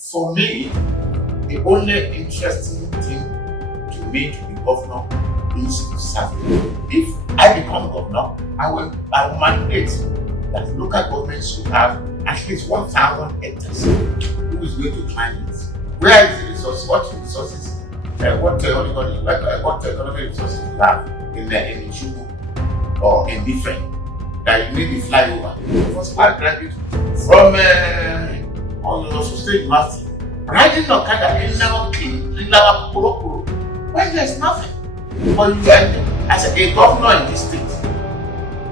For me, the only interesting thing to me to be governor is to serve. If I become governor, I will mandate that the local government should have at least 1,000 hectares. Who is going to climb it? Where is the resource? What resources? What economic resources you have in Chubu or in different that you need to fly over? First class graduate from Osun State University, riding Okada in our Kuro, when there's nothing. But you as a governor in this state,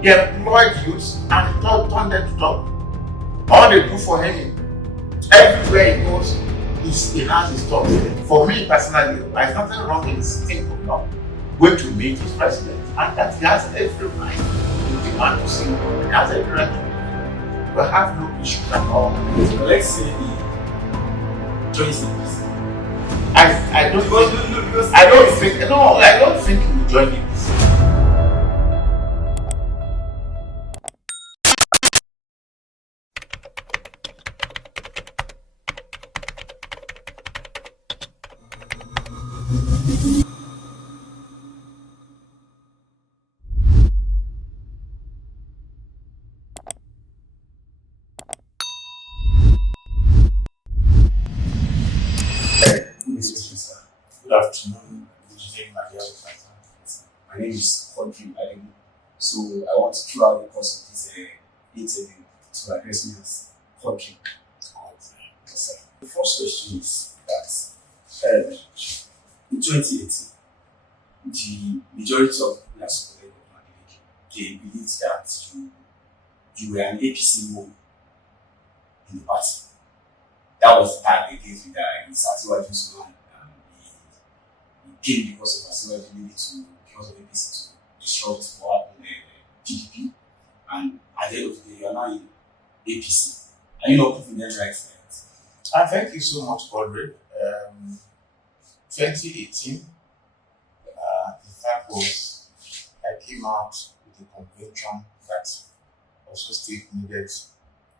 he employed youths and he turned them to talk. All they do for him, everywhere he goes, he has his talks. For me personally, there's nothing wrong in sitting governor going to meet his president, and that he has every right to demand to see him. He has every right to. We have no issue at all. So let's say he joins APC. I don't think he will join APC. Good afternoon, good evening, my dear friends. My name is Akin Ogunbiyi. So I want to throw out the course of this interview to address me as Akin. The first question is that in 2018, the majority of people that supported Governor they believed that you were an APC mole in the party. That was the tag they gave you, that it's Atiwaju Solomon. Came because of Asiwaju because of APC to disrupt what happened in PDP, and at the end of the day, you are now in APC. Are you not proving them right? Thank you so much, Godric. 2018, the fact was I came out with a conviction that Osun State needed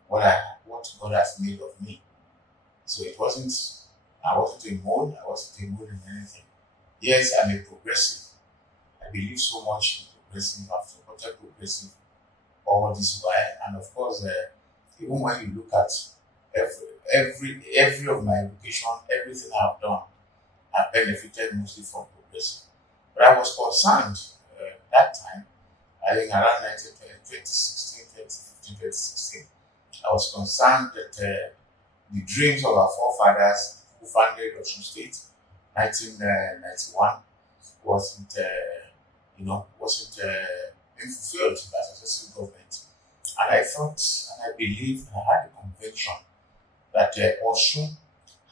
what God has made of me. So I wasn't a mole, in anything. Yes, I'm a progressive. I believe so much in progressive. I've supported progressive all this while, and of course, even when you look at every of my education, everything I've done, I've benefited mostly from progressive. But I was concerned that time, I think around 2016, 2015, 2016, I was concerned that the dreams of our forefathers who founded Osun State 1991 wasn't being fulfilled by successive government. And I thought, and I believed, and I had a conviction that Osun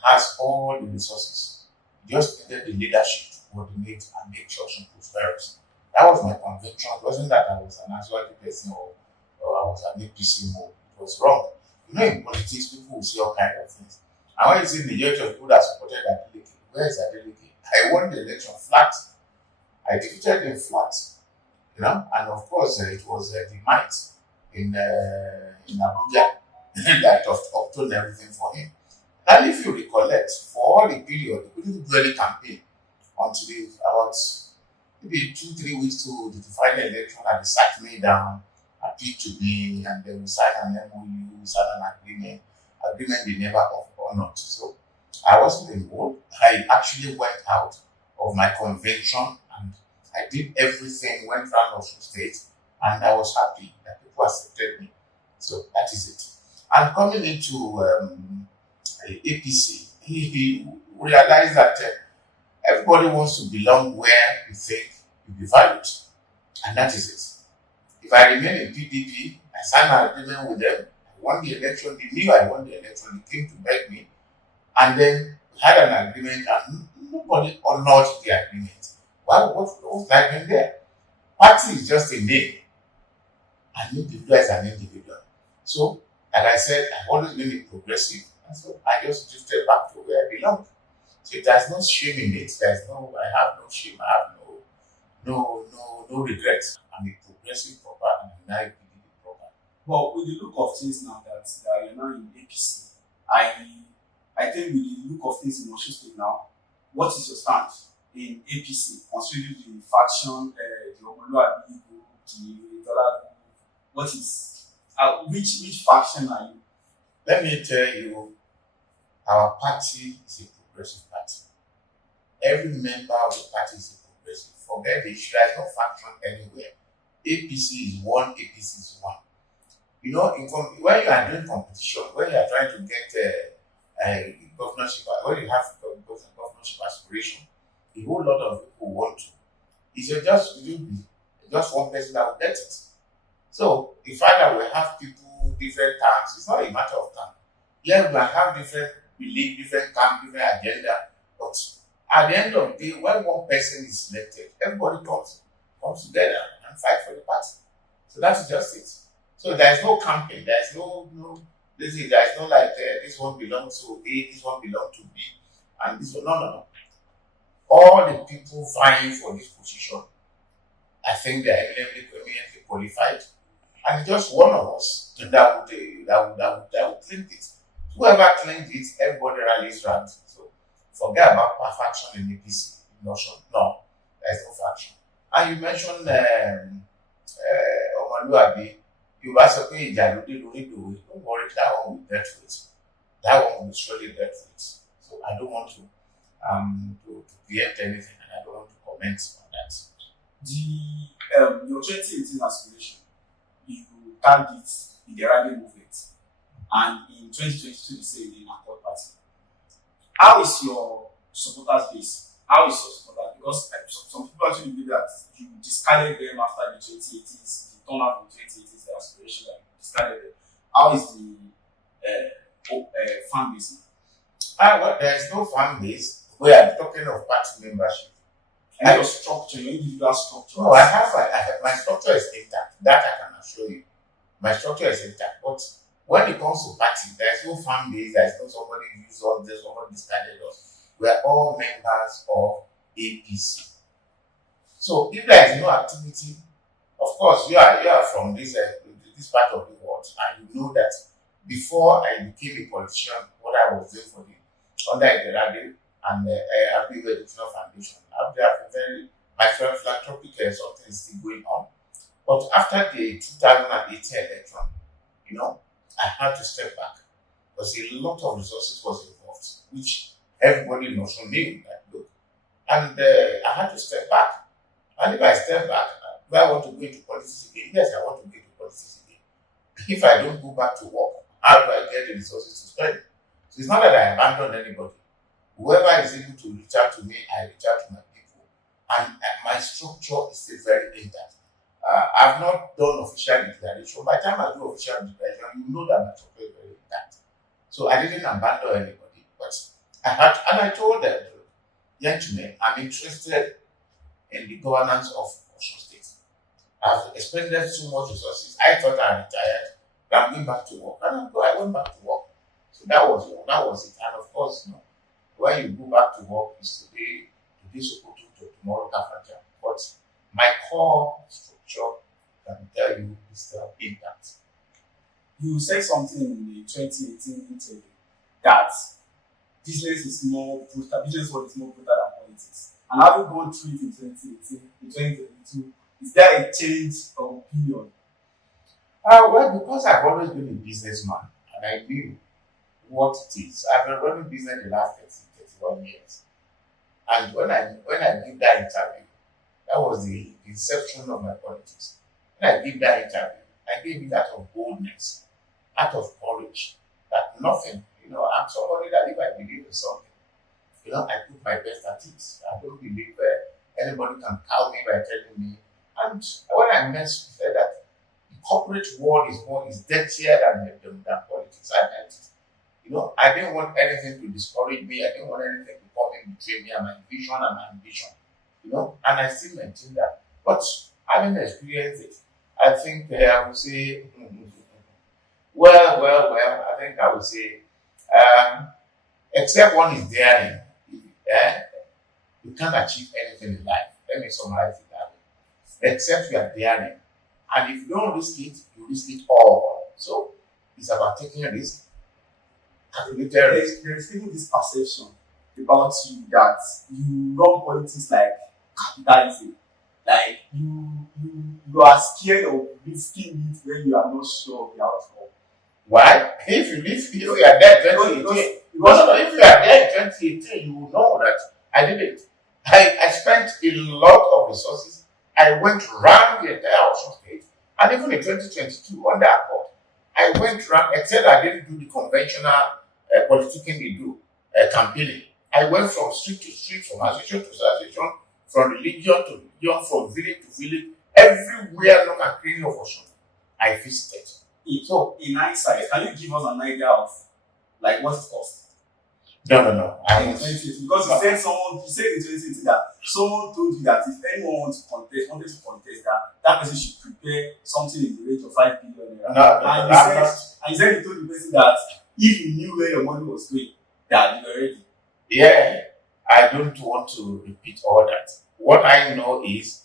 has all the resources. Just needed the leadership to coordinate and make sure Osun puts first. That was my conviction. It wasn't that I was an Asiwaju person or I was an APC mode. It was wrong. You know, in politics, people will say all kinds of things. And when you see the majority of people that supported Allocation, where is Allocation? I won the election flat. I defeated him flat. And of course, it was the might in Abuja that obtained everything for him. And if you recollect, for all the period, he couldn't do any campaign until about maybe 2-3 weeks to the final election, and they sat me down, appealed to me, and then we signed an MOU, signed an agreement they never honored. So I wasn't involved. I actually went out of my convention and I did everything, went around Osun State, and I was happy that people accepted me. So that is it. And coming into APC, he realized that everybody wants to belong where you think you'll be valued. And that is it. If I remain in PDP, I signed an agreement with them, I won the election, they knew I won the election, they came to beg me, and then we had an agreement and nobody honored the agreement. Well, what's happening there? Party is just a name. An individual is an individual. So, like I said, I've always been a progressive, and so I just drifted back to where I belong. So there's no shame in it. I have no shame. I have no regret. I'm a progressive proper and I'm not a PDP proper. But with the look of things now that you're now in APC, I think currently with the look of things in Osun State now, what is your stand in APC considering the faction, the Omoluabi group, the Dollar group? What is which faction are you? Let me tell you, our party is a progressive party. Every member of the party is a progressive. Forget the issue, there is no faction anywhere. APC is one, APC is one. You know, when you are doing competition, when you are trying to get a governorship, when you have governorship aspiration, a whole lot of people want to. It's just one person that will get it. So the fact that we have people different times, it's not a matter of time. Yeah, we might have different belief, different camp, different agenda, but at the end of the day, when one person is selected, everybody comes together and fight for the party. So that's just it. So there's no camping, there's no there's no like this one belongs to A, this one belongs to B, and this one no. All the people vying for this position, I think they are eminently qualified, and just one of us that would claim it. Whoever claims it, everybody rallies round. So forget about faction in APC. No, there's no faction. And you mentioned Omoluabi. You ask me, don't worry, that one will dealt with. That one will surely dealt with. So I don't want to preempt anything, and I don't want to comment on that. Your 2018 aspiration, you tagged it in the rally movement, and in 2022 you say in Accord Party. How is your supporters base? How is your supporters? Because some people actually believe that you discarded them after the 2080s, the turnout in 2080s, the aspiration that you discarded them. How is the fan base now? Well, there is no fan base. We are talking of party membership. And your structure, your individual structure. No, I have my structure is intact. That I can assure you. My structure is intact. But when it comes to party, there is no fan base. There is no somebody used all this, somebody discarded us. We are all members of APC. So if there is no activity, of course you are from this part of the world, and you know that before I became a politician, what I was doing for the under the radio and Abbey Educational Foundation, my philanthropic something is still going on. But after the 2018 election, I had to step back because a lot of resources was involved, which everybody in Osun knew that look. And I had to step back. And if I step back, do I want to go into politics again? Yes, I want to go into politics again. If I don't go back to work, how do I get the resources to spend? So it's not that I abandon anybody. Whoever is able to reach out to me, I reach out to my people. And my structure is still very intact. I've not done official declaration. By the time I do official declaration, you know that my structure is very intact. So I didn't abandon anybody. But I told them, gentlemen, I'm interested in the governance of Osun State. I've expended so much resources. I thought I retired, but I'm going back to work. And I went back to work. So that was it. And of course, when you go back to work, is today Sokoto to tomorrow Kafaja. But my core structure, can tell you, is still intact. You said something in the 2018 interview that business world is more brutal than politics. And having gone through it in 2018, in 2022, is there a change of opinion? Well, because I've always been a businessman and I knew what it is. I've been running business the last 31 years. And when I give that interview, that was the inception of my politics. When I give that interview, I gave it out of boldness, out of courage, that nothing, I'm somebody that if I believe in something, I put my best at it. I don't believe anybody can cow me by telling me. And when I said that the corporate world is dirtier than politics, I meant it. I didn't want anything to discourage me. I didn't want anything to come in between me and my vision and my ambition. And I still maintain that. But having experienced it, I think I would say, I think I would say, except one is daring, you can't achieve anything in life. Let me summarize it that way. Except you are daring. And if you don't risk it, you risk it all. So it's about taking a risk, There's even this perception about you that you run politics like capitalism. Like you are scared of risking it when you are not sure of the outcome. Why? If you are there in 2018, if you are there in 2018, you will know that I did it. I spent a lot of resources. I went round the entire Osun state, and even in 2022 under Accord, I went round, except I didn't do the conventional politicking we do, campaigning. I went from street to street, from association to association, from religion to religion, from village to village, everywhere along and cleaning of Osun, I visited. So, in hindsight, can you give us an idea of like what it cost? No. Because you said in 2020 that someone told you that if anyone wanted to contest that person should prepare something in the range of 5 billion naira. And you told the person that if you knew where your money was going, that you were ready. Yeah, I don't want to repeat all that. What I know is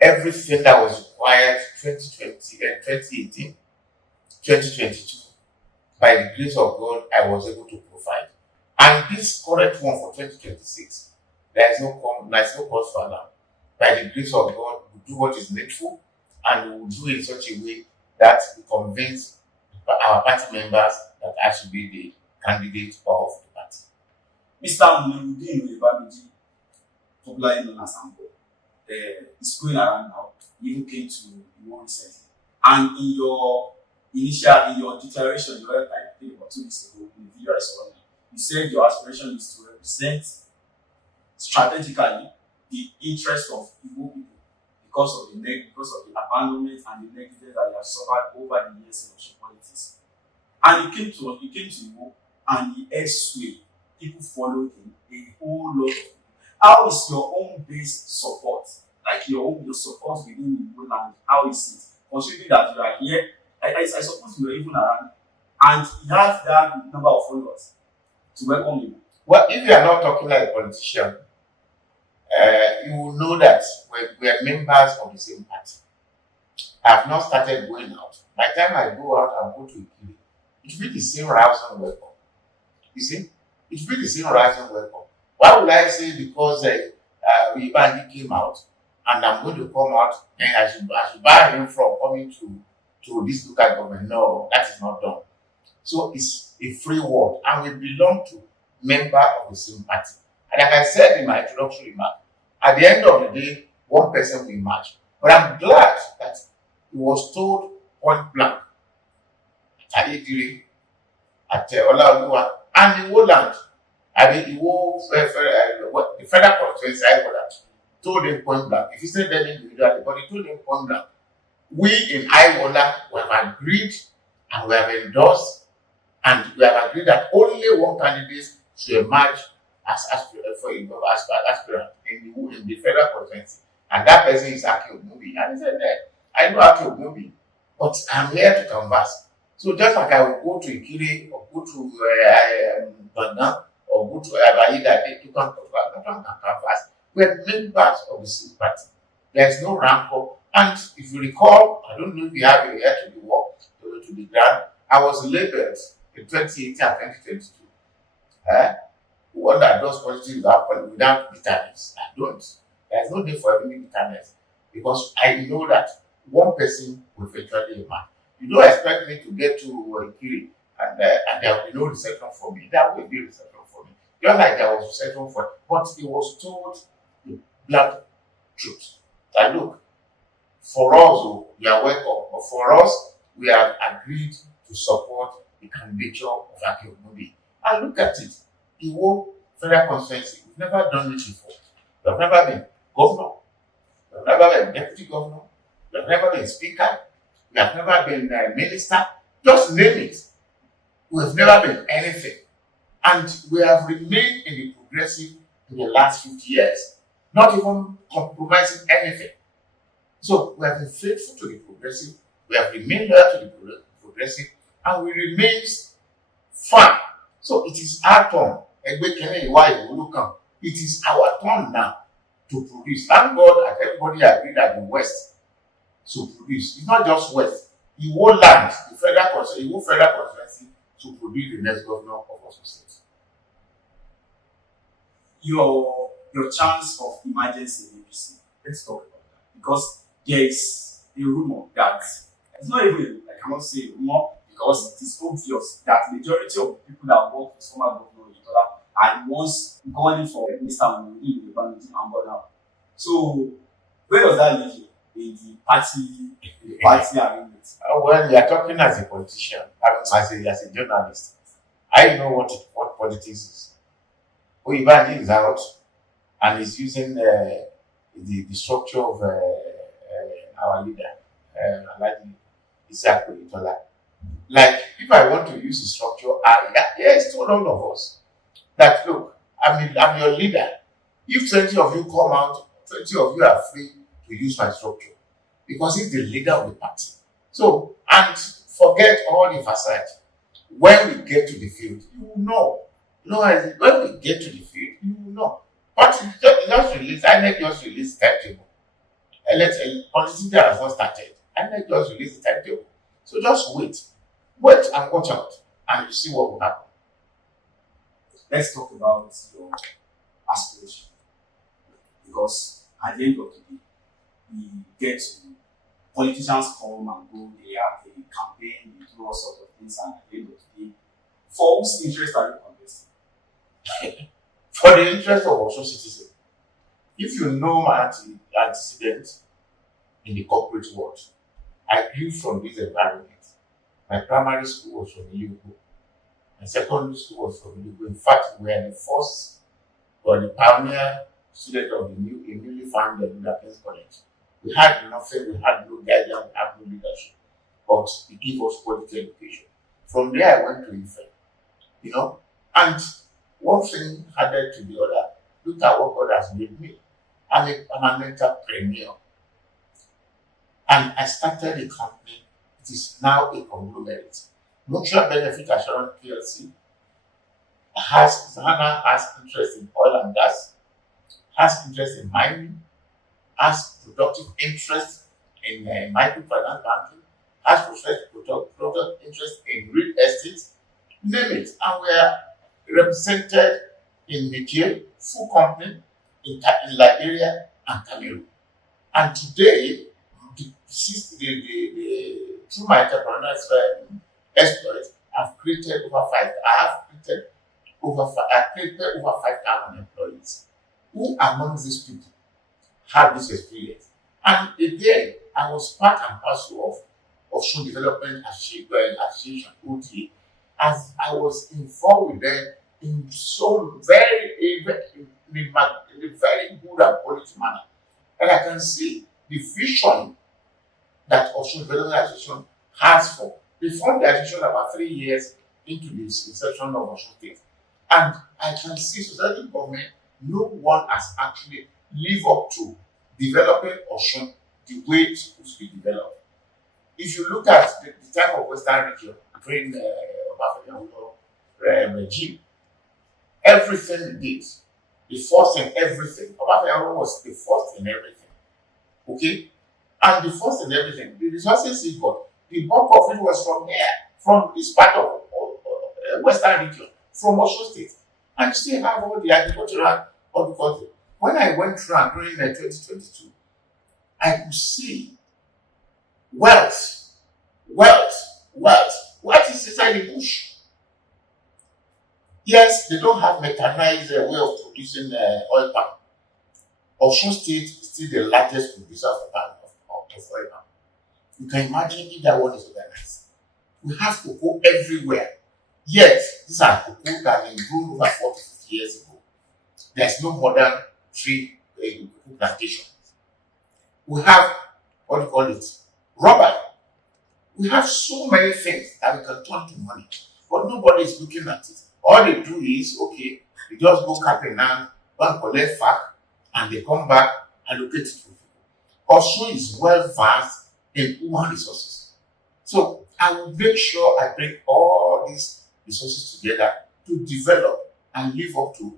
everything that was required 2020 and 2018, 2022, by the grace of God, I was able to provide. And this current one for 2026, there is no cause for alarm. By the grace of God, we do what is needful, and we will do it in such a way that we convince our party members that I should be the candidate of the party. Mr. Munudin Oyebamiji, popularly known as Ambo, is going around now. He even came to Iwo recently. And in your declaration, your time about 2 weeks ago, in the video I saw, you said your aspiration is to represent strategically the interest of Igbo people because of the abandonment and the negligence that they have suffered over the years in Osun politics. And he came to Igbo and he elsewhere. People followed him, a whole lot of people. How is your own base support? Like your support within Igbo land, how is it? Considering that you are here, I suppose you are even around, and you have that number of followers to welcome you. Well, if you are not talking like a politician, you will know that we are members of the same party. I have not started going out. By the time I go out, I'll go to Ikiri. It will be the same rouse and welcome. You see? It will be the same rouse and welcome. Why would I say because Ibandi came out and I'm going to come out and I should buy him from coming to this local government? No, that is not done. So it's a free world, and we belong to member of the same party. And like I said in my introductory remark, at the end of the day, one person will match. But I'm glad that he was told point blank at Idiri, at Olaoluwa, and the whole land. I mean, the federal constituency told him point blank. If he said that individually, but he told him point blank. We in Iwola, we have agreed and we have endorsed and we have agreed that only one candidate should emerge as aspirant in the federal constituency. And that person is Akin Ogunbiyi. And he said, I know Akin Ogunbiyi, but I'm here to canvass. So just like I will go to Ikire or go to Banda or go to Abayida to canvass, we are members of the same party. There is no rancor. And if you recall, I don't know if you have a ear to the war, to the ground, I was labeled in 2018 and 2022. One that does politics without bitterness. I don't. There's no need for any bitterness because I know that one person will eventually emerge. You don't expect me to get to Ikiri and there will be no reception for me. There will be reception for me. Just like there was reception for me. But he was told the blunt truth. That look, for us, we are welcome. But for us, we have agreed to support the candidature of Akin Ogunbiyi. And look at it. Iwo federal constituency, we've never done it before. We've never been governor. We've never been deputy governor. We've never been speaker. We have never been minister. Just name it. We've never been anything. And we have remained in the progressive in the last 50 years. Not even compromising anything. So we have been faithful to the progressive. We have remained loyal to the progressive. And we remain firm. So it is our turn. It is our turn now to produce. Thank God that everybody agreed that the West should produce. It's not just West. The whole land, the federal constituency to produce the next governor of Osun State. Your chance of emergency in APC. Let's talk about that because there is a rumor that it's not even I cannot say rumor because it is obvious that majority of the people that work with former governor Itola are the ones going for minister in the Bank and Bola. So where does that leave you in the party arrangement? Well, you are talking as a politician, as a journalist. I know what politics is. Oyibanji is out and is using the structure of our leader, Alhaji Isiaku Itola. Like, if I want to use the structure, it's told all of us that, look, I'm your leader. If 20 of you come out, 20 of you are free to use my structure because he's the leader of the party. So, and forget all the facade. When we get to the field, you will know. No, when we get to the field, you will know. But just release, INEC just release the timetable. Politics has not started. INEC just release the timetable. So just wait. Wait and watch out. And you see what will happen. Let's talk about your aspiration. Because at the end of the day, we get to politicians come and go, they campaign, they do all sorts of things, and at the end of the day, for whose interest are you contesting? For the interest of Osun citizens. If you know my antecedent in the corporate world, I grew from this environment. My primary school was from Ilugu. My secondary school was from Ilugu. In fact, we were the first or the pioneer student of the newly founded Akins College. We had nothing, we had no guidance, we had no leadership, but it gave us quality education. From there, I went to Ife, and one thing added to the other. Look at what God has made me. I'm an entrepreneur. And I started a company. It is now a conglomerate. Mutual Benefit Assurance PLC has interest in oil and gas, has interest in mining, has productive interest in microfinance banking, has productive interest in real estate, name it. And we are represented in Nigeria, full company, in Liberia and Cameroon. And today, through my entrepreneurial exploit, I've created over 5,000 employees. Who among these people have this experience? And again, I was part and parcel of Osun Development Association, ODA, as I was involved with them in so very good and quality manner. And I can see the vision that Osun Development Association has for. They formed the association about 3 years into this inception of Osun State. And I can see society government, no one has actually lived up to developing Osun the way it's supposed to be developed. If you look at the time of Western region during regime, everything he did, the first in everything. Obafemi was the first in everything. Okay? And the first in everything, the resources he got, the bulk of it was from here, from this part of Western region, from Osun State. And you still have all the agricultural horticulture. When I went through and during 2022, I could see wealth. What is inside the bush? Yes, they don't have mechanized way of producing oil palm. Osun State is still the largest producer of oil palm. You can imagine if that one is organized. We have cocoa everywhere. Yet, these are cocoa that have been grown over 40, 50 years ago. There's no modern tree cocoa plantation. We have, rubber. We have so many things that we can turn to money, but nobody is looking at it. All they do is, okay, they just go capping land, go and collect fact, and they come back, allocate it for people. Also is well versed in human resources. So I will make sure I bring all these resources together to develop and live up to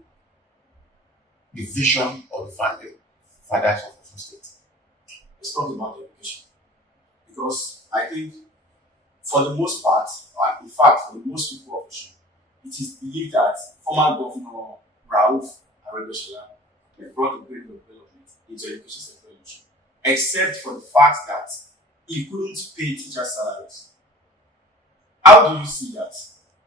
the vision of the founding fathers of Osun State. Let's talk about education. Because I think For the most part, or in fact, for the most people of Osun, it is believed that former Governor Rauf Aregbesola brought a great deal of development into education sector in Osun, except for the fact that he couldn't pay teachers' salaries. How do you see that?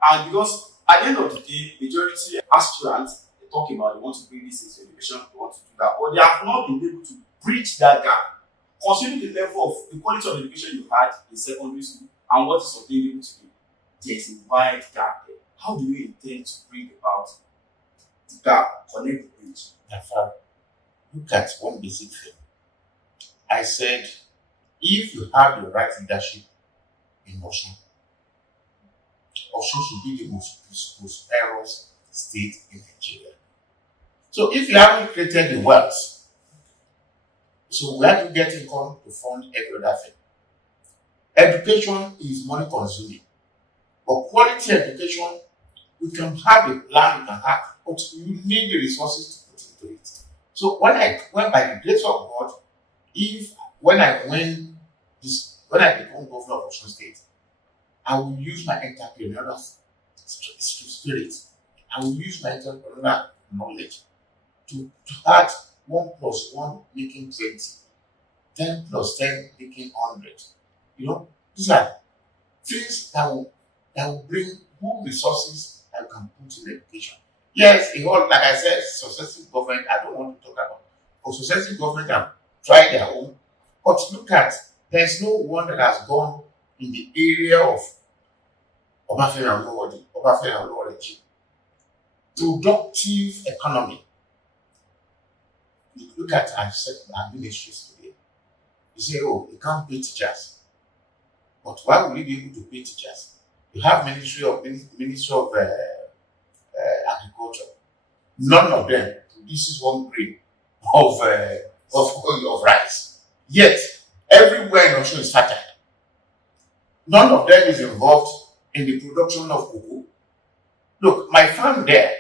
And because at the end of the day, majority aspirants they talk about they want to bring this into education, they want to do that, but they have not been able to bridge that gap. Considering the level of the quality of education you had in secondary school and what is obtainable today, there's a wide gap there. How do you intend to bring about the gap, connect the bridge? Therefore, look at one basic thing. I said, if you have the right leadership in Osun, Osun should be the most prosperous state in Nigeria. So if you haven't created the wealth, so where do you get income to fund every other thing? Education is money consuming. But quality education, we can have a plan, we can have, but you need the resources to put into it. So when by the grace of God, when I become governor of Osun State, I will use my entrepreneurial spirit. I will use my entrepreneurial knowledge to add 1 plus 1 making 20, 10 plus 10 making 100. You know, these are things that will bring more resources that you can put in education. Yes, like I said, successive government, I don't want to talk about. For successive government have tried their own. But look at, there's no one that has gone in the area of Obafemi Awolowo, productive economy. You look at our ministries today. You say, oh, you can't pay teachers. But why will you be able to pay teachers? You have Ministry of Agriculture. None of them produces 1 grain of rice. Yet, everywhere in Osun is fertile. None of them is involved in the production of cocoa. Look, my farm there,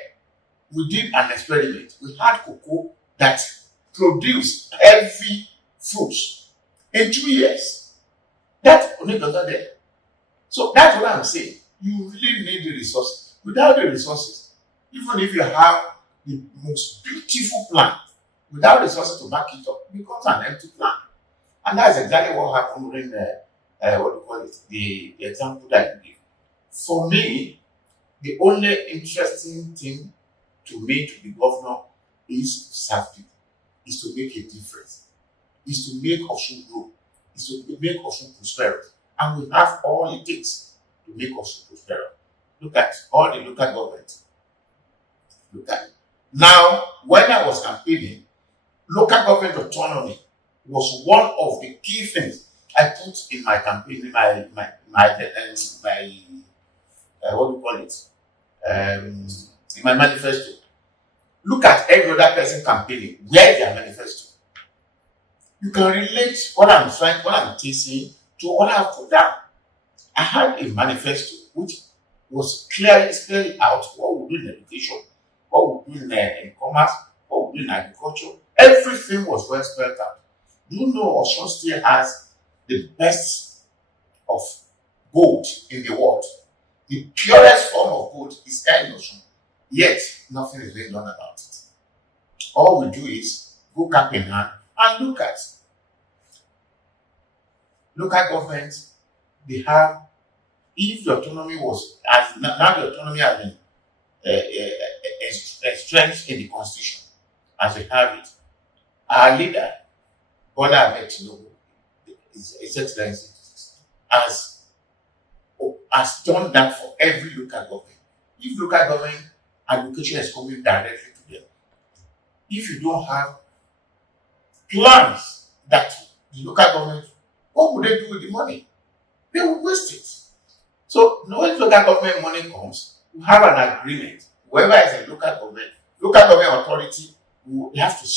we did an experiment. We had cocoa that produced heavy fruits in 2 years. That's only there. So that's what I'm saying. You really need the resources. Without the resources, even if you have the most beautiful plant, without resources to back it up, it becomes an empty plant. And that's exactly what happened during the example that you give. For me, the only interesting thing to me to be governor is to serve people, is to make a difference, is to make Osun grow, is to make Osun prosperous. And we have all it takes to make Osun prosperous. Look at all the local government. Look at it. Now, when I was campaigning, local government autonomy was one of the key things I put in my campaign, in my manifesto. Look at every other person campaigning. Where is their manifesto? You can relate what I'm teaching to what I've put down. I had a manifesto which was clearly spelling out what we do in education, what we do in commerce, what we do in agriculture. Everything was well spelled out. You know, Osun still has the best of gold in the world. The purest form of gold is here in Osun. Yet, nothing is being done about it. All we do is go cap in hand and look at local government. They have, if the autonomy was, as now the autonomy has been entrenched in the constitution, as we have it, our leader, Bola Ahmed Tinubu, His Excellency, has done that for every local government. If local government allocation is coming directly to them, if you don't have plans that the local government, what would they do with the money? They will waste it. So when local government money comes, we have an agreement. Whoever is a local government authority will have to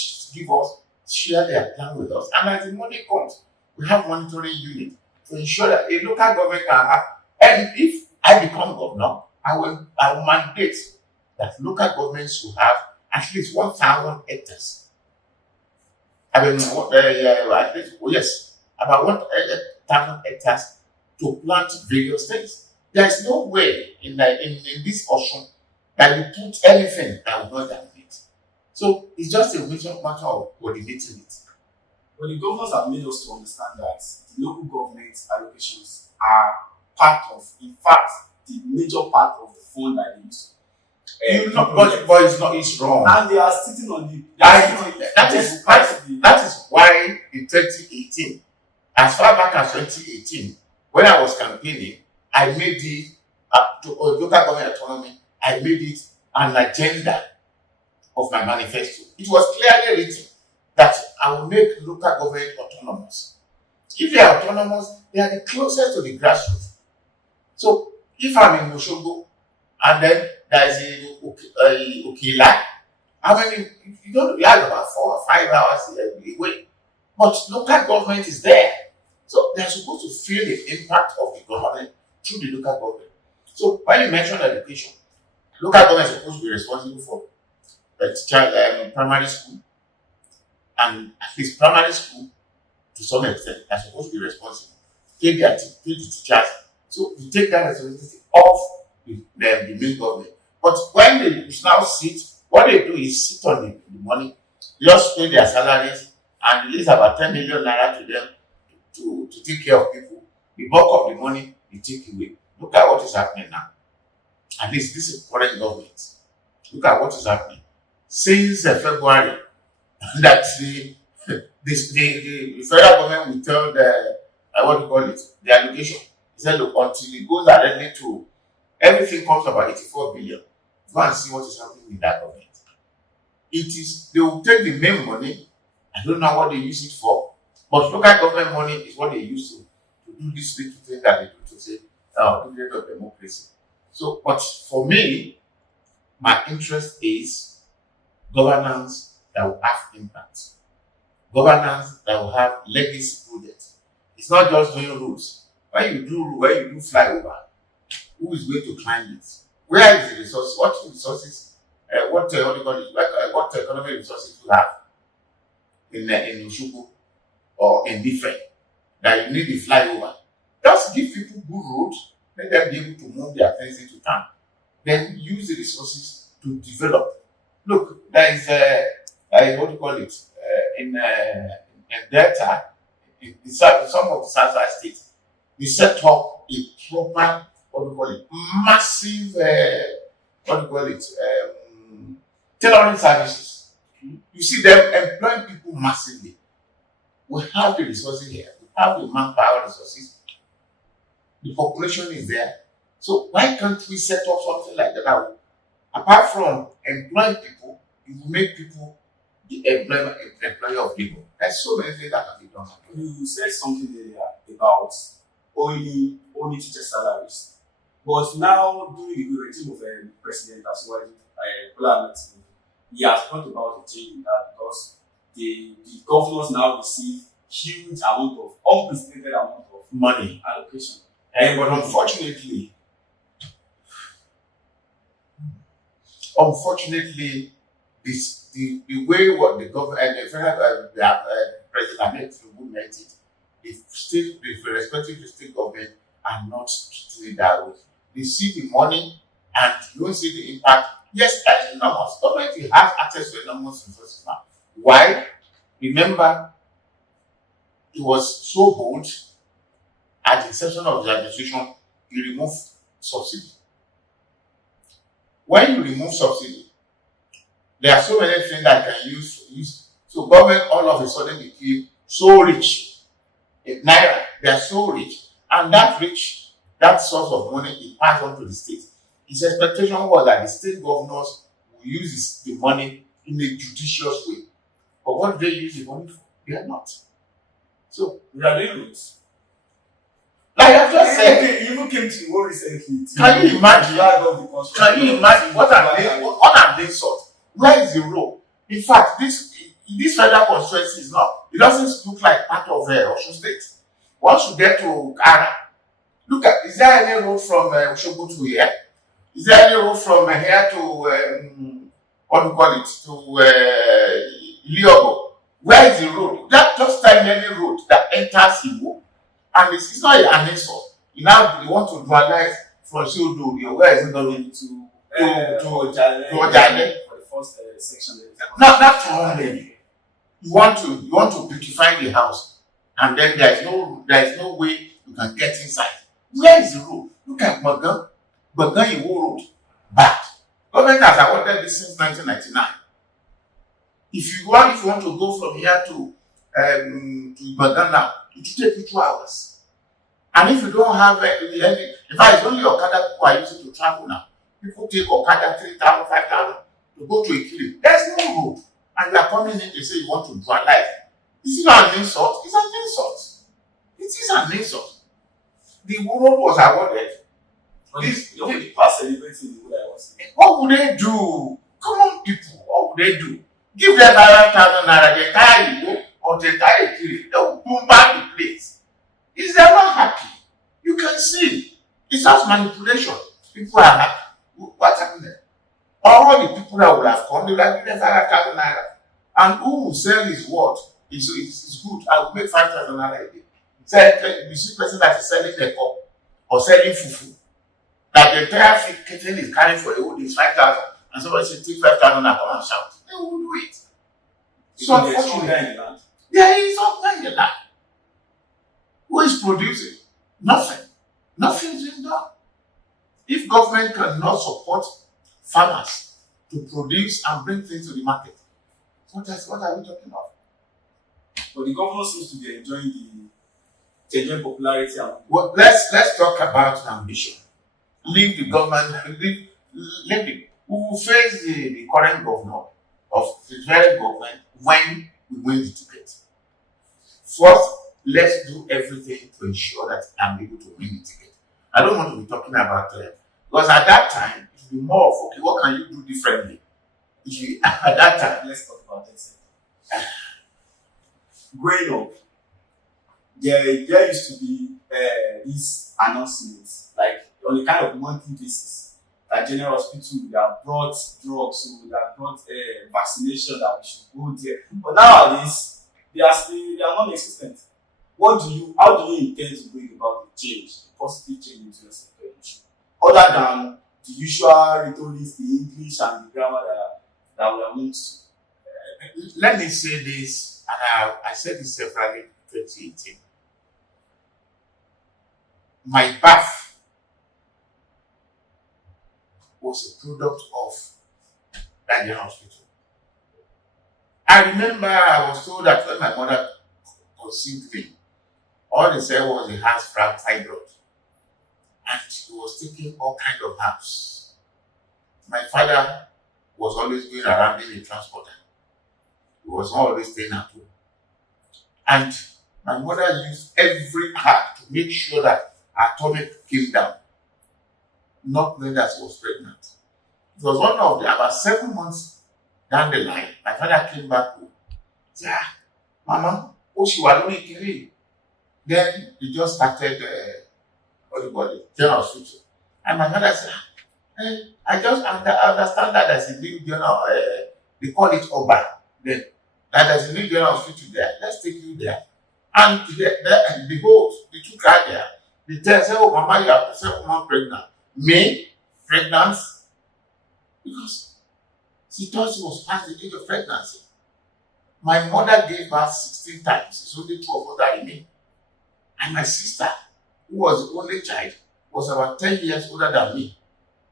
share their plan with us. And as the money comes, we have monitoring unit to ensure that a local government can have. And if I become governor, I will mandate that local governments will have at least 1,000 hectares. I mean, at least, yes, about 1,000 hectares to plant various things. There is no way in this Osun that you put anything that will not germinate. So it's just a matter of coordinating it. But the governors have made us to understand that the local government allocations are part of, in fact, the major part of the fund that they use. But it's not. It's wrong. And they are sitting on the. That is why in 2018, as far back as 2018, when I was campaigning, I made it to local government autonomy. I made it an agenda of my manifesto. It was clearly written that I will make local government autonomous. If they are autonomous, they are the closest to the grassroots. So if I'm in Osogbo and then there is a Okila, how many? You have about 4 or 5 hours away, but local government is there. So they are supposed to feel the impact of the government through the local government. So when you mention education, local government is supposed to be responsible for the teacher, primary school, and at least primary school to some extent are supposed to be responsible. Pay the teachers. So you take that responsibility off the main government. But when they now sit, what they do is sit on the money, just pay their salaries, and release about 10 million naira to them to take care of people. The bulk of the money they take away. Look at what is happening now. At least this is current government. Look at what is happening. Since February, that the federal government will tell the allocation. He said, look, until it goes directly to everything comes about 84 billion. Go and see what is happening in that government. They will take the main money. I don't know what they use it for, but local government money is what they use to do this little thing that they do to say, dividend of democracy. So, but for me, my interest is governance that will have impact. Governance that will have legacy projects. It's not just doing rules. When you do flyover, who is going to climb it? Where is the resource? What resources? What economic resources you have in Osogbo or in different that you need the flyover? Just give people good roads, let them be able to move their things into town. Then use the resources to develop. Look, there is in Delta, in some of the southern states, we set up a proper, massive, tailoring services. You see them employing people massively. We have the resources here. We have the manpower resources. The population is there. So why can't we set up something like that now? Apart from employing people, you will make people the employer of people. There's so many things that can be done. You said something earlier about only teacher salaries. But now, during the regime of President Asuwaju, he has brought about a change in that because the governors now receive huge amount of unprecedented amount of money allocation. But unfortunately, the way what the government and the federal President Ahmed Tinubu meant it, the respective state government are not treating it that way. They see the money and you don't see the impact. Yes, that's enormous. Government will have access to enormous resources now. Why? Remember, it was so bold at the inception of the administration, you remove subsidy. When you remove subsidy, there are so many things that can use. So government all of a sudden became so rich. In Naira, they are so rich. And that source of money is passed on to the state. His expectation was that the state governors will use the money in a judicious way. But what do they use the money for? They are not. So we are doing roots. Like I just said, he even came to war recently. Can you imagine? What are they sort? Where is the role? In fact, this federal constituency is not. It doesn't look like part of Osun State. Once you get to Ghana, look at, is there any road from Osogbo to here? Is there any road from here to Iliogo? Where is the road? Just tell me any road that enters Igbo. And it's not an insult. You want to dualize from Shodo, where is it going To Ojale. for the first section. Not only. You want to beautify the house, and then there is no way you can get inside. Where is the road? Look at Bagan Iwo Road. Bad. Government has awarded this since 1999. If you want to go from here to Bagan now, it will take you 2 hours. And if you don't have any, in fact, it's only Okada people are using to travel now. People take Okada 3,000, 5,000 to go to Ikiri. There's no road. And you are coming in to say you want to dualize. Is it not an insult? It's an insult. It is an insult. The road was awarded. People are celebrating the way I was saying. What would they do? Come on, people. What would they do? Give them 5,000 naira, they carry you, or they carry Ikiri. They will boom back the place. Is they not happy? You can see. It's just manipulation. People are happy. What's happening? All the people that would have come, they would have given 5,000 naira. And who will sell his what is good. I will make 5,000 naira a day. You see person that is selling a cup or selling fufu, that the entire kitchen is carrying for a whole day is 5,000, and somebody should take 5,000 and come and shout. They will do it. So unfortunately, there is hunger in the land. Who is producing? Nothing. Nothing is being done. If government cannot support farmers to produce and bring things to the market, what are we talking about? But the governor seems to be enjoying popularity. Well, let's talk about ambition. Leave the government. Leave it. We will face the current governor of the very government when we win the ticket. First, let's do everything to ensure that I'm able to win the ticket. I don't want to be talking about because at that time it will be more of okay, what can you do differently? At that time, let's talk about this. Growing up, there used to be these announcements, like on a kind of monthly basis, that General Hospital they have brought drugs, so they have brought vaccination that we should go there. But nowadays, they are non-existent. How do you intend to bring about the change, the positive change into your sector, other than the usual rhetoric, the English and the grammar that we are used to? Let me say this, and I said this severally in 2018. My birth was a product of Nigerian hospital. I remember I was told that when my mother conceived me, all they said was he has fibroid, and he was taking all kinds of herbs. My father was always going around being a transporter. He was not always staying at home. And my mother used every herb to make sure that her tummy came down, not knowing that she was pregnant. It was one of about 7 months down the line, my father came back home. He said, Mama, Kiri. Then he just started general hospital. And my father said, I just understand that there's a new general, they call it Oba. Then that there's a new general hospital there. Let's take you there. And behold, they took her there. They tell her, oh, Mama, you are 7 months pregnant. Me? Pregnant? Because she thought she was past the age of pregnancy. My mother gave birth 16 times. It's only 2 of us that remain. And my sister, who was the only child, was about 10 years older than me.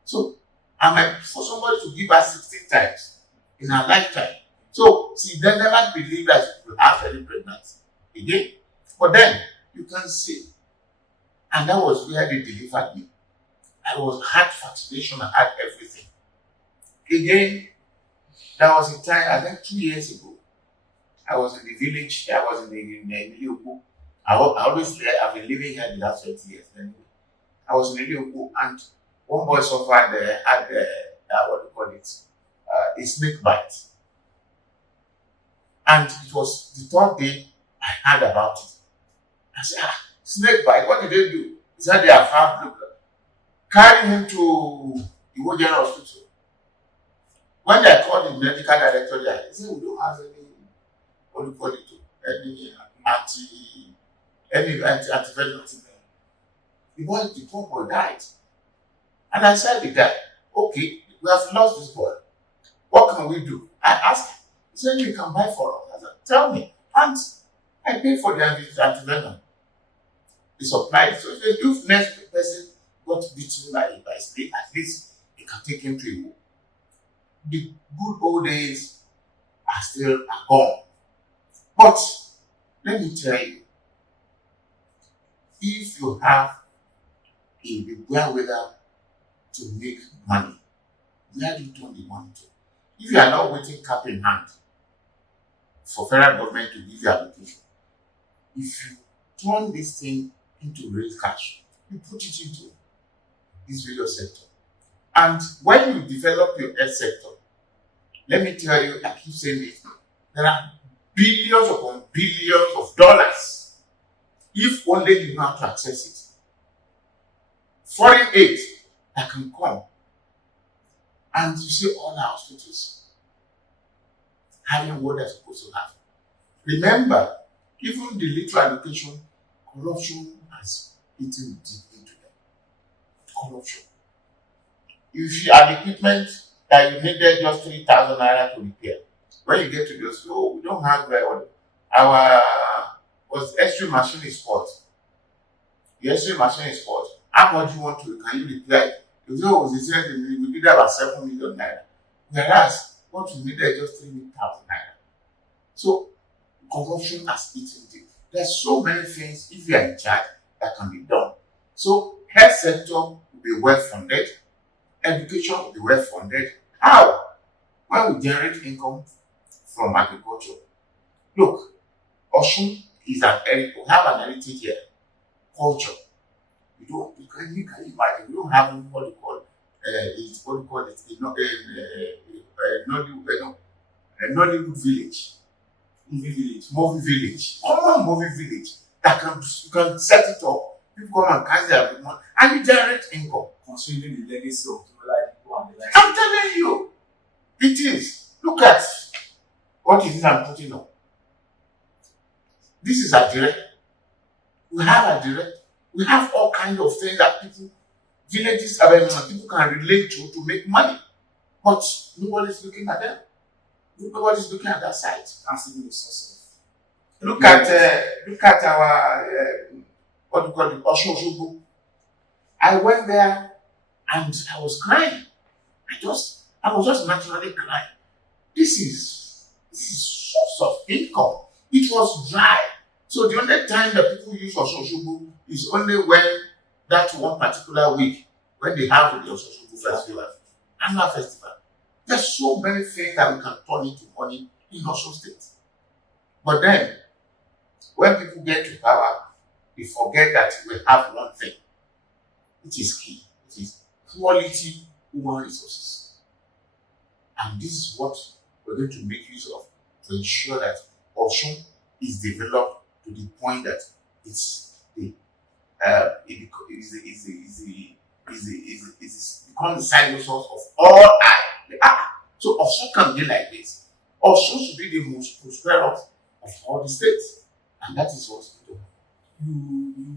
So, for somebody to give birth 16 times in her lifetime, so she then never believed that she could have any pregnancy again. But then, you can see, and that was where they delivered me. I had vaccination, I had everything. Again, there was a time, I think 2 years ago, I was in the village, I was in the I've been living here the last 20 years anyway. I was in Ilioku, and one boy suffered, had a snake bite. And it was the 3rd day I heard about it. I said, snake bite, what did they do? He said they have found carry him to the General Hospital. When they called the medical director there, he said, we don't have any antivenom. the poor boy died. And I said to the guy, okay, we have lost this boy. What can we do? I asked him. He said, you can buy for us. I said, tell me. And I paid for the antivenom. They supplied. So if next person got beaten by snake, at least they can take him to a home. The good old days are gone. But let me tell you, if you have a wherewithal to make money, where do you turn the money to? If you are not waiting cap in hand for federal government to give you allocation, if you turn this thing into real cash, you put it into this various sector. And when you develop your health sector, let me tell you, I keep saying it, there are billions upon billions of dollars if only you know how to access it. Foreign aid that can come. And you see all our hospitals having what they're supposed to have. Remember, even the little allocation, corruption has eaten deep into them. Corruption. If you have equipment that you needed just 3,000 naira to repair, when you get to those, we don't have our X-ray machine is spoiled. The X-ray machine is spoiled. How much you want to? Can you repair it? If you know, they said we did about 7 million naira. Whereas what we needed just 3,000 naira. So corruption has eaten deep. There's so many things, if you are in charge, that can be done. So health sector will be well funded, education will be well funded. How? When we generate income from agriculture. Look, Osun is we have an heritage here, culture. You can imagine, we don't have what you call Nollywood village. Movie village. Common movie village that you can set it up, people come and catch their money, and you generate income. Considering the legacy of people and the life. I'm telling you, it is. Look at what it is I'm putting on. This is a direct. We have a direct. We have all kinds of things that villages, people can relate to make money. But nobody's looking at them. Nobody's looking at that side. That's even the source of. Look at our what do you call it, Osun. I went there and I was crying. I was just naturally crying. This is source of income. It was dry. So the only time that people use Osun is only when that one particular week when they have the Osun festival, annual festival. There's so many things that we can turn into money in Osun State. But then, when people get to power, they forget that we have one thing. It is key. It is quality human resources. And this is what we're going to make use of to ensure that Osun is developed to the point that it's become the side resource of all eye. So Osun can be like this. Osun should be the most prosperous of all the states. And that is what we do.